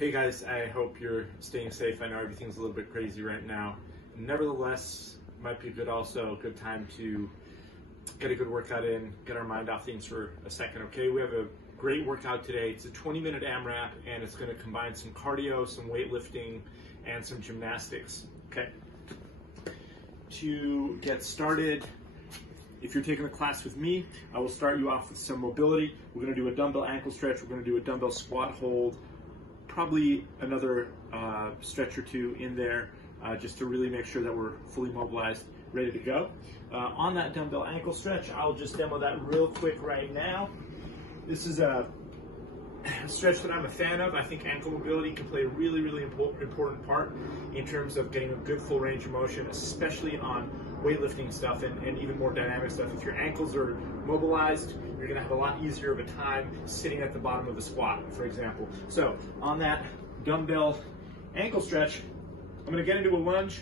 Hey guys, I hope you're staying safe. I know everything's a little bit crazy right now. Nevertheless, might be a good time to get a good workout in, get our mind off things for a second, okay? We have a great workout today. It's a 20-minute AMRAP, and it's gonna combine some cardio, some weightlifting, and some gymnastics, okay? To get started, if you're taking a class with me, I will start you off with some mobility. We're gonna do a dumbbell ankle stretch. We're gonna do a dumbbell squat hold, probably another stretch or two in there, just to really make sure that we're fully mobilized, ready to go. On that dumbbell ankle stretch, I'll just demo that real quick right now. This is a stretch that I'm a fan of. I think ankle mobility can play a really important part in terms of getting a good full range of motion, especially on weightlifting stuff and even more dynamic stuff. If your ankles are mobilized, you're gonna have a lot easier of a time sitting at the bottom of the squat, for example. So on that dumbbell ankle stretch, I'm gonna get into a lunge,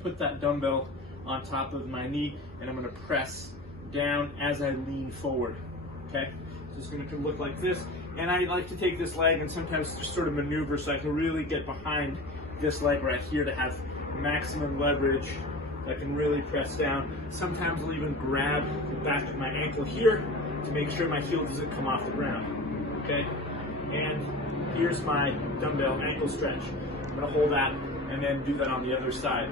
put that dumbbell on top of my knee, and I'm gonna press down as I lean forward, okay? So it's gonna look like this. And I like to take this leg and sometimes just sort of maneuver so I can really get behind this leg right here to have maximum leverage. I can really press down. Sometimes I'll even grab the back of my ankle here to make sure my heel doesn't come off the ground, okay? And here's my dumbbell ankle stretch. I'm gonna hold that and then do that on the other side.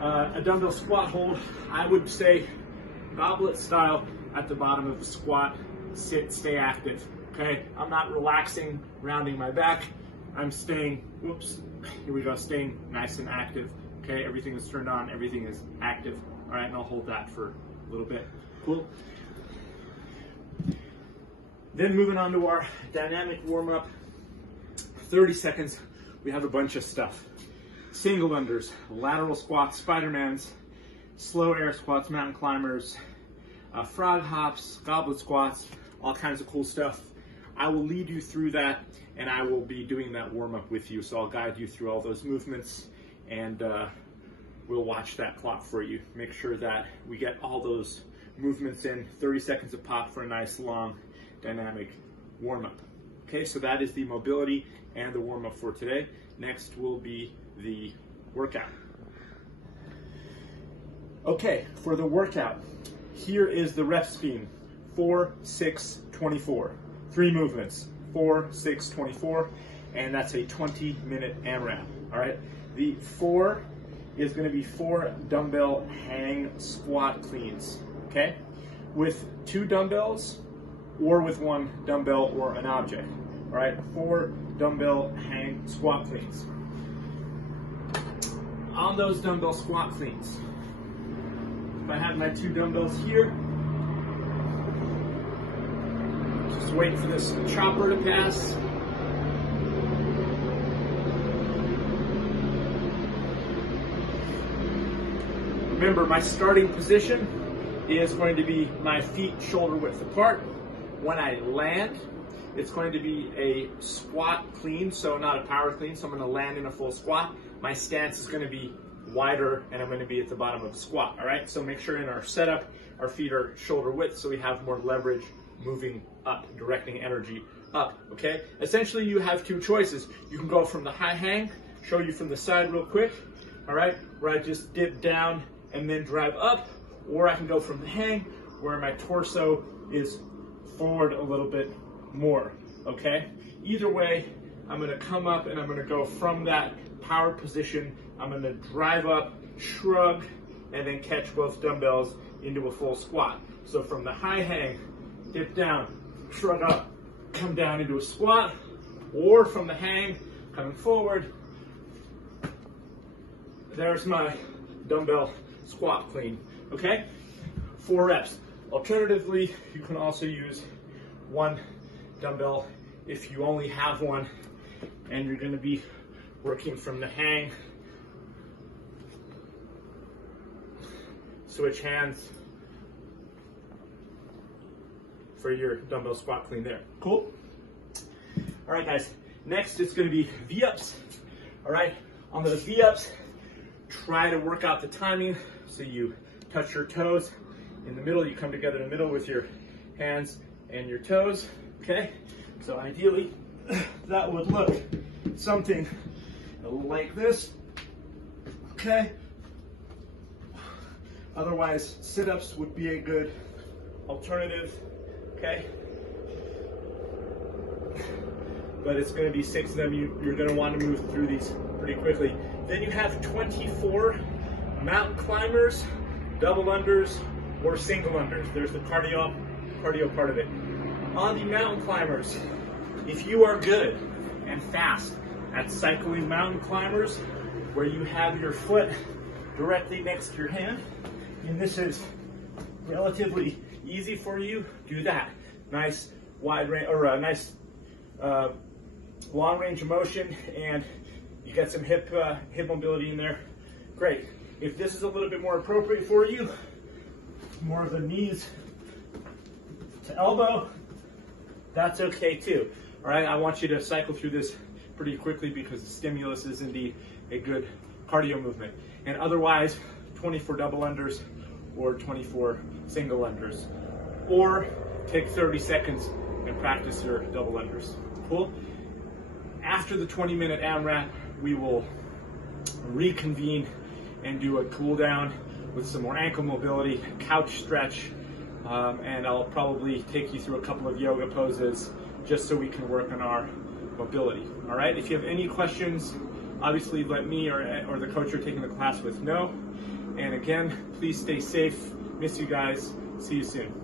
A dumbbell squat hold, I would say goblet style at the bottom of the squat, sit, stay active, okay? I'm not relaxing, rounding my back. I'm staying, here we go, staying nice and active. Okay, everything is turned on, everything is active. All right, and I'll hold that for a little bit. Cool. Then moving on to our dynamic warm-up. 30 seconds, we have a bunch of stuff. Single unders, lateral squats, Spider-Mans, slow air squats, mountain climbers, frog hops, goblet squats, all kinds of cool stuff. I will lead you through that, and I will be doing that warm-up with you, so I'll guide you through all those movements, and we'll watch that clock for you. Make sure that we get all those movements in, 30 seconds a pop for a nice long dynamic warm-up. Okay, so that is the mobility and the warm-up for today. Next will be the workout. Okay, for the workout, here is the rep scheme: 4, 6, 24. 3 movements, 4, 6, 24, and that's a 20-minute AMRAP, all right? The 4 is gonna be 4 dumbbell hang squat cleans, okay? With 2 dumbbells or with 1 dumbbell or an object, all right? 4 dumbbell hang squat cleans. On those dumbbell squat cleans, if I have my 2 dumbbells here, just wait for this chopper to pass. Remember, my starting position is going to be my feet shoulder width apart. When I land, it's going to be a squat clean, so not a power clean, so I'm gonna land in a full squat. My stance is gonna be wider, and I'm gonna be at the bottom of the squat, all right? So make sure in our setup, our feet are shoulder width, so we have more leverage moving up, directing energy up, okay? Essentially, you have 2 choices. You can go from the high hang, show you from the side real quick, all right? Where I just dip down and then drive up, or I can go from the hang where my torso is forward a little bit more, okay? Either way, I'm gonna come up and I'm gonna go from that power position. I'm gonna drive up, shrug, and then catch both dumbbells into a full squat. So from the high hang, dip down, shrug up, come down into a squat, or from the hang, coming forward, there's my dumbbell squat clean, okay? 4 reps. Alternatively, you can also use 1 dumbbell if you only have 1, and you're gonna be working from the hang. Switch hands for your dumbbell squat clean there. Cool? All right, guys. Next, it's gonna be V-ups. All right, on those V-ups, try to work out the timing so you touch your toes in the middle. You come together in the middle with your hands and your toes, okay? So ideally, that would look something like this, okay? Otherwise, sit-ups would be a good alternative, okay? But it's going to be 6 of them. You're going to want to move through these pretty quickly. Then you have 24 mountain climbers, double unders, or single unders. There's the cardio part of it. On the mountain climbers, if you are good and fast at cycling mountain climbers, where you have your foot directly next to your hand, and this is relatively easy for you, do that. Nice wide range, or a nice long range of motion, and you get some hip mobility in there. Great. If this is a little bit more appropriate for you, more of the knees to elbow, that's okay too. All right, I want you to cycle through this pretty quickly because the stimulus is indeed a good cardio movement. And otherwise, 24 double unders or 24 single unders. Or take 30 seconds and practice your double unders. Cool? After the 20-minute AMRAP, we will reconvene and do a cool down with some more ankle mobility, couch stretch, and I'll probably take you through a couple of yoga poses just so we can work on our mobility. All right, if you have any questions, obviously let me or the coach you're taking the class with know. And again, please stay safe. Miss you guys. See you soon.